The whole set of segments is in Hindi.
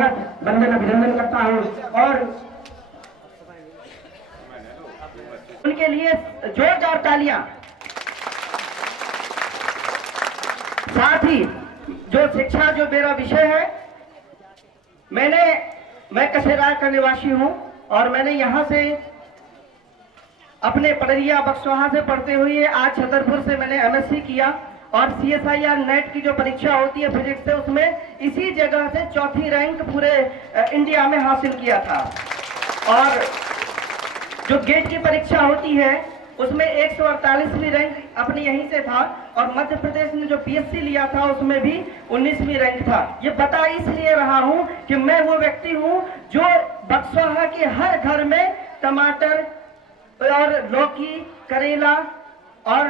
स्वागत वंदन अभिनंदन करता हूं और उनके लिए जोरदार तालियां। साथ ही जो शिक्षा जो मेरा विषय है, मैं कसेरा का निवासी हूं और मैंने यहां से अपने पड़रिया बक्सवाहा से पढ़ते हुए आज छतरपुर से मैंने एमएससी किया और CSIR नेट की जो परीक्षा होती है फिजिक्स से, उसमें इसी जगह से चौथी रैंक पूरे इंडिया में हासिल किया था। और जो गेट की परीक्षा होती है उसमें 148वीं रैंक अपनी यहीं से था और मध्य प्रदेश ने जो PSC लिया था उसमें भी 19वीं रैंक था। ये बता इसलिए रहा हूं कि मैं वो व्यक्ति हूं जो बक्सवाहा के हर घर में टमाटर और लौकी, करेला और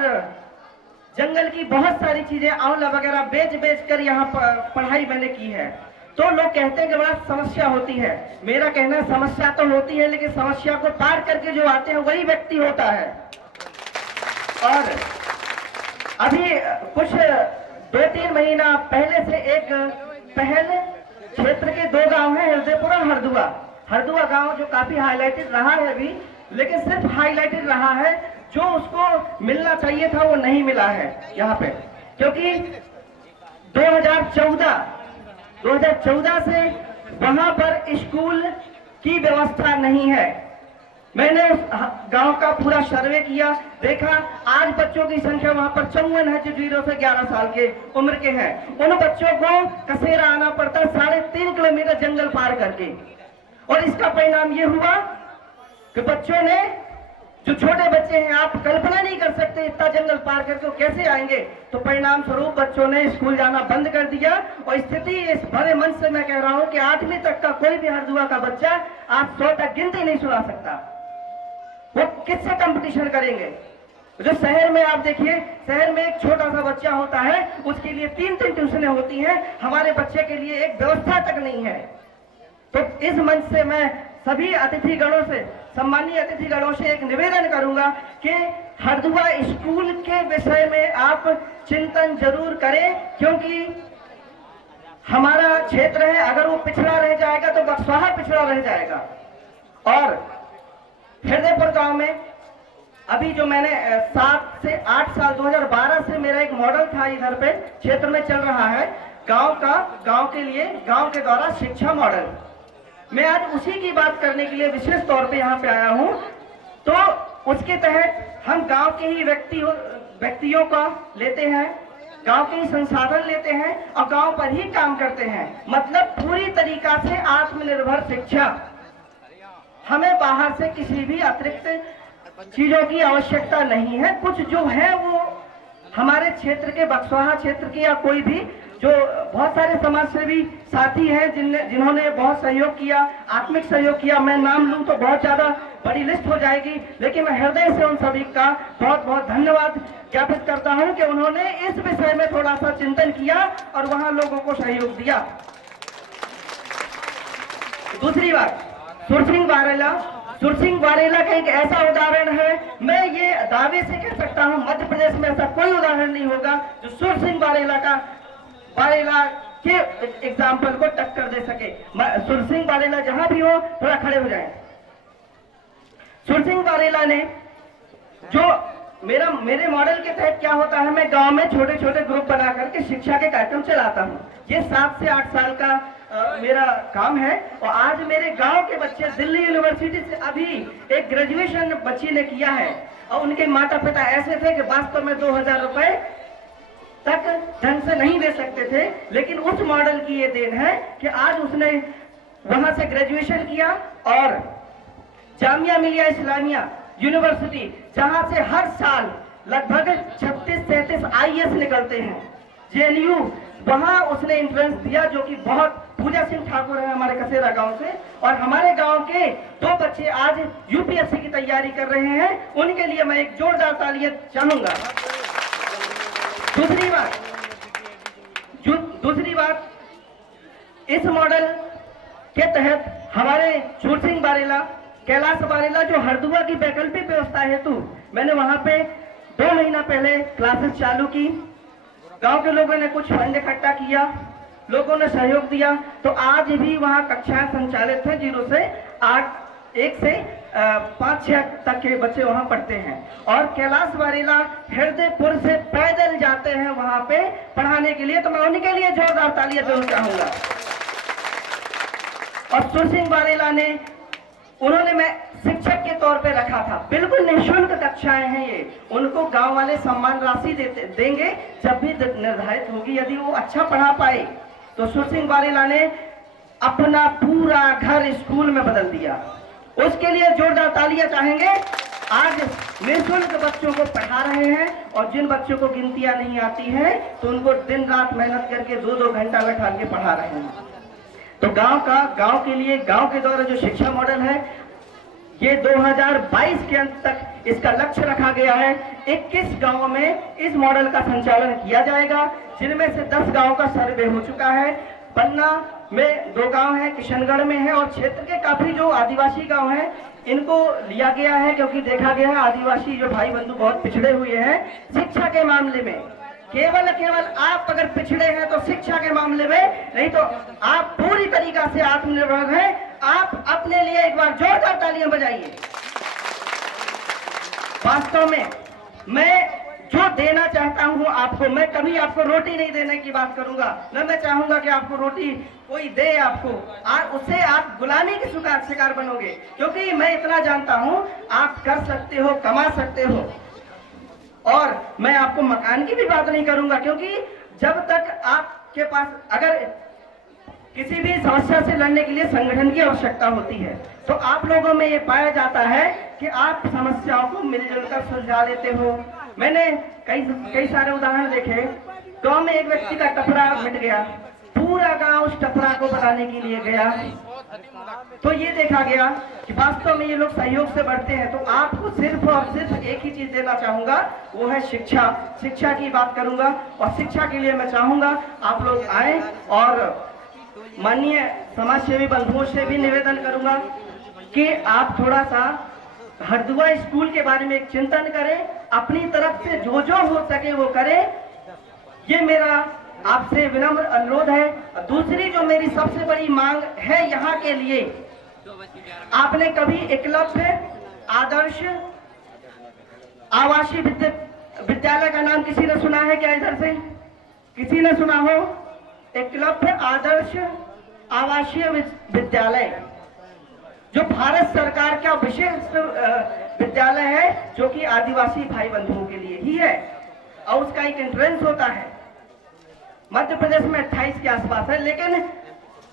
जंगल की बहुत सारी चीजें, आंवला वगैरह बेच कर यहाँ पढ़ाई मैंने की है। तो लोग कहते हैं कि बड़ा समस्या होती है। मेरा कहना समस्या तो होती है, लेकिन समस्या को पार करके जो आते हैं वही व्यक्ति होता है। और अभी कुछ 2-3 महीना पहले से एक पहल क्षेत्र के 2 गांव हैं, हृदयपुर और हरदुआ गांव, जो काफी हाईलाइटेड रहा है अभी, लेकिन सिर्फ हाईलाइटेड रहा है, जो उसको मिलना चाहिए था वो नहीं मिला है यहाँ पे। क्योंकि 2014 से वहां पर स्कूल की व्यवस्था नहीं है। मैंने उस गांव का पूरा सर्वे किया, देखा आज बच्चों की संख्या वहां पर 54 है जो 0 से 11 साल के उम्र के हैं। उन बच्चों को कसेरा आना पड़ता 3.5 किलोमीटर जंगल पार करके। और इसका परिणाम ये हुआ कि बच्चों ने, जो छोटे बच्चे हैं, आप कल्पना नहीं कर सकते इतना जंगल पार करके वो कैसे आएंगे। तो परिणाम स्वरूप बच्चों ने स्कूल जाना बंद कर दिया। और स्थिति इस भरे मन से मैं कह रहा हूं कि 8वीं तक का कोई भी हरदुआ का बच्चा आप 100 तक गिनती नहीं सुना सकता। वो किससे कंपटीशन करेंगे? जो शहर में आप देखिए, शहर में एक छोटा सा बच्चा होता है, उसके लिए 3-3 ट्यूशनें होती हैं। हमारे बच्चे के लिए एक व्यवस्था तक नहीं है। तो इस मंच से मैं सभी अतिथिगणों से, सम्मानीय अतिथिगणों से एक निवेदन करूंगा कि हरदुआ स्कूल के विषय में आप चिंतन जरूर करें, क्योंकि हमारा क्षेत्र है, अगर वो पिछड़ा रह जाएगा तो बक्सवाहा पिछड़ा रह जाएगा। और हृदयपुर गांव में अभी जो मैंने 7 से 8 साल 2012 से मेरा एक मॉडल था इधर पे क्षेत्र में चल रहा है, गांव के लिए, गांव के द्वारा शिक्षा मॉडल। मैं आज उसी की बात करने के लिए विशेष तौर पे यहाँ पे आया हूँ। तो उसके तहत हम गांव के ही व्यक्तियों का लेते हैं, गांव के ही संसाधन लेते हैं और गांव पर ही काम करते हैं। मतलब पूरी तरीका से आत्मनिर्भर शिक्षा। हमें बाहर से किसी भी अतिरिक्त चीजों की आवश्यकता नहीं है। कुछ जो है वो हमारे क्षेत्र के, बक्सवाहा क्षेत्र के या कोई भी, जो बहुत सारे समाजसेवी साथी हैं जिन्होंने बहुत सहयोग किया, आत्मिक सहयोग किया। मैं नाम लूं तो बहुत ज्यादा बड़ी लिस्ट हो जाएगी, लेकिन मैं हृदय से उन सभी का बहुत बहुत धन्यवाद ज्ञापित करता हूं कि उन्होंने इस विषय में थोड़ा सा चिंतन किया और वहां लोगों को सहयोग दिया। दूसरी बात, सुरसिंह वारेला का एक ऐसा उदाहरण है, मैं ये दावे से कह सकता हूं मध्य प्रदेश में ऐसा कोई उदाहरण नहीं होगा जो सुरसिंह वारेला के एग्जाम्पल को टक्कर दे सके। सुरसिंह वारेला जहां भी हो थोड़ा खड़े हो जाएं। सुरसिंह वारेला ने जो मेरे मॉडल के तहत क्या होता है, मैं गांव में छोटे छोटे ग्रुप बना करके शिक्षा के कार्यक्रम चलाता हूं। ये 7 से 8 साल का मेरा काम है। और आज मेरे गांव के बच्चे दिल्ली यूनिवर्सिटी से अभी एक ग्रेजुएशन बच्ची ने किया है और उनके माता पिता ऐसे थे कि वास्तव में 2000 रुपए तक ढंग से नहीं दे सकते थे, लेकिन उस मॉडल की ये देन है कि आज उसने वहां से ग्रेजुएशन किया और जामिया मिलिया इस्लामिया यूनिवर्सिटी, जहां से हर साल लगभग 36-37 IAS निकलते हैं, JNU, वहां उसने एंट्रेंस दिया, जो कि बहुत, पूजा सिंह ठाकुर है हमारे कसेरा गांव से, और हमारे गांव के 2 बच्चे आज UPSC की तैयारी कर रहे हैं। उनके लिए मैं एक जोरदार तालियां चाहूंगा। दूसरी बात, इस मॉडल के तहत हमारे सुरसिंह वारेला, कैलाश वारेला, जो हरदुआ की वैकल्पिक व्यवस्था हेतु मैंने वहां पे 2 महीना पहले क्लासेस चालू की। गांव के लोगों ने कुछ फंड इकट्ठा किया, लोगों ने सहयोग दिया, तो आज भी वहाँ कक्षाएं संचालित हैं 0 से 8, 1 से 5-6 तक के बच्चे वहाँ पढ़ते हैं। और कैलाश वारेला हृदयपुर से पैदल जाते हैं वहाँ पे पढ़ाने के लिए, तो मैं उनके लिए जोरदार तालियां जरूर चाहूंगा। और सुर सिंह वारेला ने, उन्होंने मैं शिक्षक के तौर पे रखा था, बिल्कुल निःशुल्क कक्षाएं हैं ये, उनको गांव वाले सम्मान राशि देंगे जब भी निर्धारित होगी, यदि वो अच्छा पढ़ा पाए। तो सुर सिंह वारेला ने अपना पूरा घर स्कूल में बदल दिया, उसके लिए जोरदार तालियां चाहेंगे। आज निःशुल्क बच्चों को पढ़ा रहे हैं, और जिन बच्चों को गिनतियां नहीं आती हैं तो उनको दिन रात मेहनत करके 2-2 घंटा बैठा के पढ़ा रहे हैं। तो गांव के लिए, गांव के द्वारा जो शिक्षा मॉडल है, ये 2022 के अंत तक इसका लक्ष्य रखा गया है। 21 गांवों में इस मॉडल का संचालन किया जाएगा, जिनमें से 10 गांवों का सर्वे हो चुका है। पन्ना में 2 गांव है, किशनगढ़ में है, और क्षेत्र के काफी जो आदिवासी गांव हैं इनको लिया गया है, क्योंकि देखा गया है आदिवासी जो भाई बंधु बहुत पिछड़े हुए हैं शिक्षा के मामले में। केवल आप अगर पिछड़े हैं तो शिक्षा के मामले में, नहीं तो आप पूरी तरीका से आत्मनिर्भर हैं। आप अपने लिए एक बार जोरदार तालियां बजाइए। वास्तव में मैं जो देना चाहता हूं आपको, मैं कभी आपको रोटी नहीं देने की बात करूंगा, न मैं चाहूंगा कि आपको रोटी कोई दे आपको, उससे आप गुलामी के शिकार बनोगे। क्योंकि मैं इतना जानता हूं, आप कर सकते हो, कमा सकते हो। और मैं आपको मकान की भी बात नहीं करूंगा, क्योंकि जब तक आपके पास, अगर किसी भी समस्या से लड़ने के लिए संगठन की आवश्यकता होती है, तो आप लोगों में ये पाया जाता है कि आप समस्याओं को मिलजुल कर सुलझा लेते हो। मैंने कई सारे उदाहरण देखे। गांव में एक व्यक्ति का टपरा मिट गया, पूरा गांव उस टपरा को बनाने के लिए गया, तो ये देखा गया कि वास्तव में ये लोग सहयोग से बढ़ते हैं। तो आपको सिर्फ और सिर्फ एक ही चीज देना चाहूंगा, वो है शिक्षा। शिक्षा की बात करूंगा, और शिक्षा के लिए मैं चाहूंगा आप लोग आए, और माननीय समाज सेवी बंधुओं से भी निवेदन करूंगा कि आप थोड़ा सा हरदुआ स्कूल के बारे में एक चिंतन करें, अपनी तरफ से जो जो हो सके वो करें। ये मेरा आपसे विनम्र अनुरोध है। दूसरी जो मेरी सबसे बड़ी मांग है यहाँ के लिए, आपने कभी एकलव्य आदर्श आवासीय विद्यालय का नाम किसी ने सुना है क्या? इधर से किसी ने सुना हो? एकलव्य आदर्श आवासीय विद्यालय जो भारत सरकार का विशेष विद्यालय है, जो कि आदिवासी भाई बंधुओं के लिए ही है, और उसका एक एंट्रेंस होता है। मध्य प्रदेश में 28 के आसपास है, लेकिन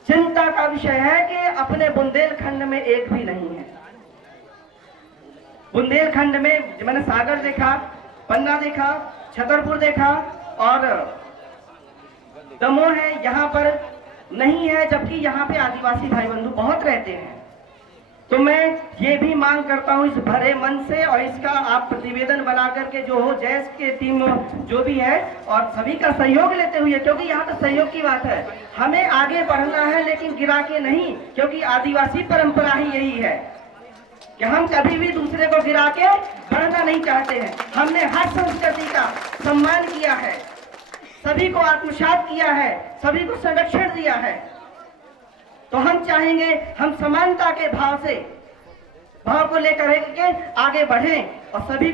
चिंता का विषय है कि अपने बुंदेलखंड में एक भी नहीं है। बुंदेलखंड में मैंने सागर देखा, पन्ना देखा, छतरपुर देखा, और दमोह है, यहाँ पर नहीं है, जबकि यहाँ पे आदिवासी भाई बंधु बहुत रहते हैं। तो मैं ये भी मांग करता हूँ इस भरे मन से, और इसका आप प्रतिवेदन बना करके जो हो, जैस के टीम जो भी है, और सभी का सहयोग लेते हुए, क्योंकि यहाँ तो सहयोग की बात है, हमें आगे बढ़ना है, लेकिन गिरा के नहीं, क्योंकि आदिवासी परंपरा ही यही है कि हम कभी भी दूसरे को गिरा के बढ़ना नहीं चाहते हैं। हमने हर संस्कृति का सम्मान किया है, सभी को आत्मसात किया है, सभी को संरक्षण दिया है। तो हम चाहेंगे हम समानता के भाव को लेकर के आगे बढ़ें, और सभी